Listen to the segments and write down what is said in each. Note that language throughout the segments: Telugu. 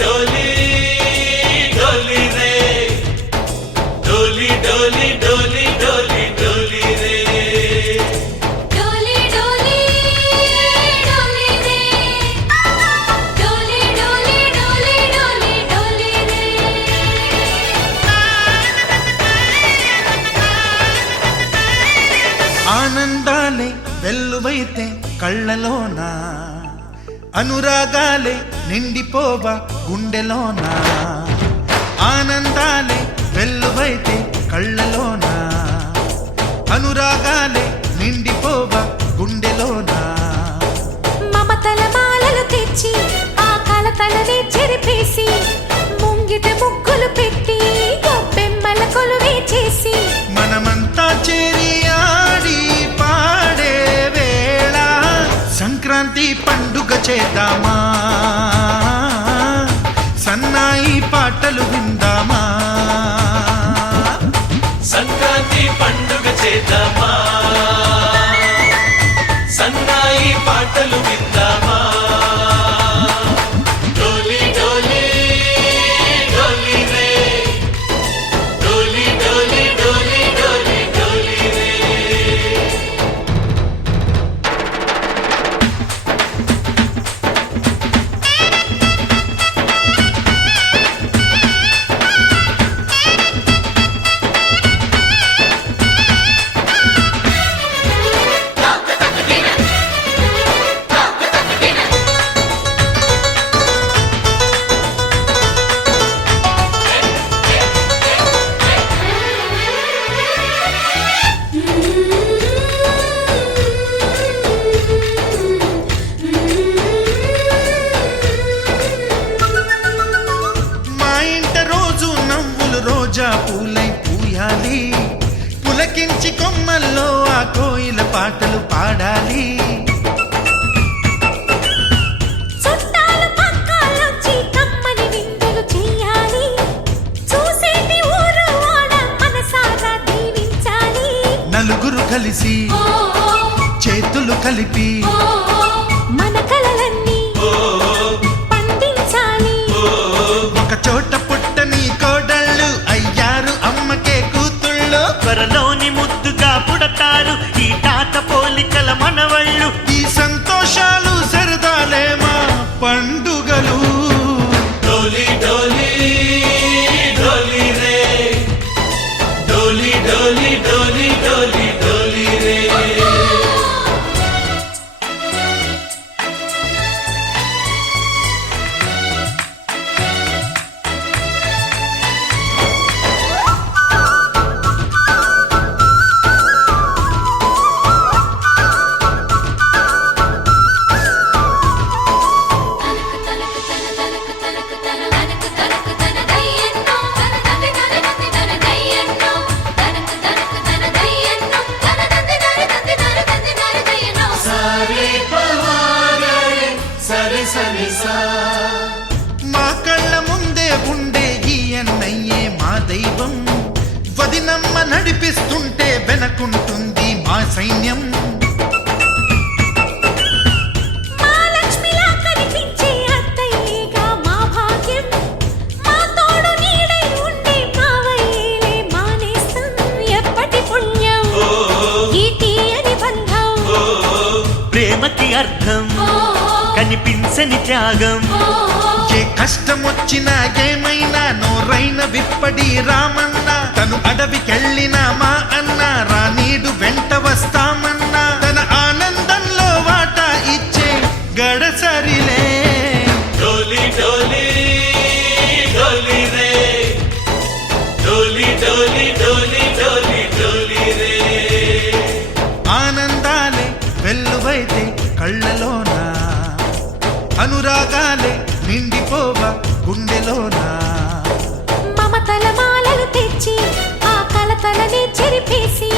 डोली डोली रे डोली डोली डोली डोली डोली रे डोली डोली डोली रे डोली डोली डोली डोली डोली रे ఆనందాలే వెల్లువైతే కళ్ళలోనా అనురాగాలే నిండిపోవా గుండెలోనా ఆనందాలే వెల్లువైతే కళ్ళలోనా అనురాగాలే నిండిపోవా గుండెలోనా మమతల మాలలు తెచ్చి ఆ కలతలనే చెరిపేసి ముంగిట ముగ్గులు పెట్టి గొప్పెమ్మల కొలువే చేసి మనమంతా చేరి ఆడి పాడే వేళ సంక్రాంతి పండుగ చేద్దామా సన్నాయి పాటలు విందామా సంక్రాంతి పండుగ చేద్దామా సన్నాయి పాటలు విందామా డోలి డోలి డోలి రే డోలి డోలి డోలి డోలి డోలి రే మా ఇంట రోజు నవ్వులు రోజా పూలై పూయాలి పులకించి కొమ్మల్లో ఆ కోయిల పాటలు పాడాలి చుట్టాలు పక్కాలొచ్చి కమ్మని విందులు చెయ్యాలి చూసేటి ఊరు వాడ మనసారా దీవించాలి నలుగురు కలిసి చేతులు కలిపి మన కలలన్నీ పండించాలి ఒక చోట పుట్టని కోడళ్ళు అయ్యారు అమ్మకే కూతుళ్ళు త్వరలోని ముద్దుగా పుడతారు ఈ తాత పోలికల మనవళ్ళు ఈ సంతోషాలు సరదాలే మా పండుగలు डोली डोली डोली रे डोली डोली डोली डोली डोली रे सारे पवारे सरे सरे सा మా కళ్ళ ముందే ఉండే ఈ అన్నయ్యే మా దైవం వదినమ్మ నడిపిస్తుంటే వెనకుంటుంది మా సైన్యం మా లక్ష్మిలా కనిపించే అత్తయ్యేగా మా భాగ్యం మా తోడు నీడై ఉండే మావయ్యేలే మానేస్తం ఎప్పటి పుణ్యం ఈ తీయని బంధం ప్రేమకి అర్థం కనిపించని త్యాగం ఏ కష్టం వచ్చినా ఏమైనా నోరైన విప్పడి రామన్న తను అడవికెళ్ళిన మా అన్న రానీడు వెంట వస్తామన్నా తన ఆనందంలో వాటా ఇచ్చే గడసరిలే डोली डोली डोली रे डोली डोली डोली डोली डोली रे ఆనందాలే వెల్లువైతే కళ్ళలోనా అనురాగాలే నిండిపోవా గుండెలోనా మమతల మాలలు తెచ్చి ఆ కలతలనే చెరిపేసి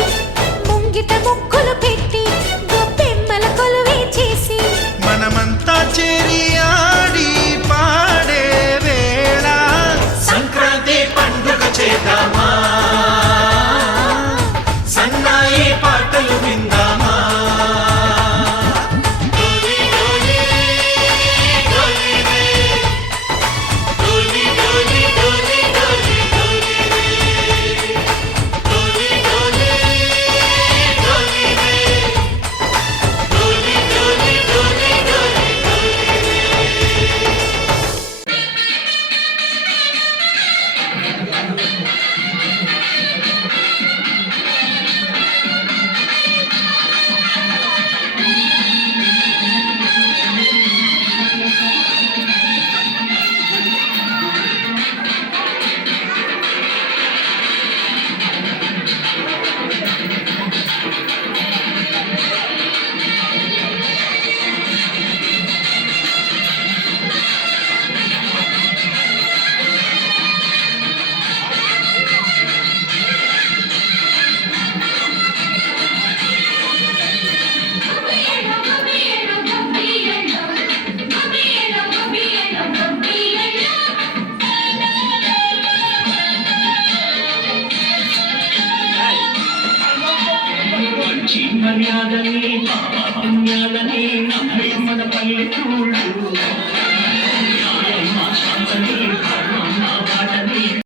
ముంగిట ముగ్గులు పెట్టి గొప్పెమ్మల కొలువే చేసి మనమంతా చేరి ఆడి పాడే వేళ సంక్రాంతి పండుగ చేద్దామా సన్నాయి పాటలు విందామా డోలి డోలి డోలి రే పుణ్యాలని పాప పుణ్యాలని నమ్మే మన పల్లెటూళ్ళు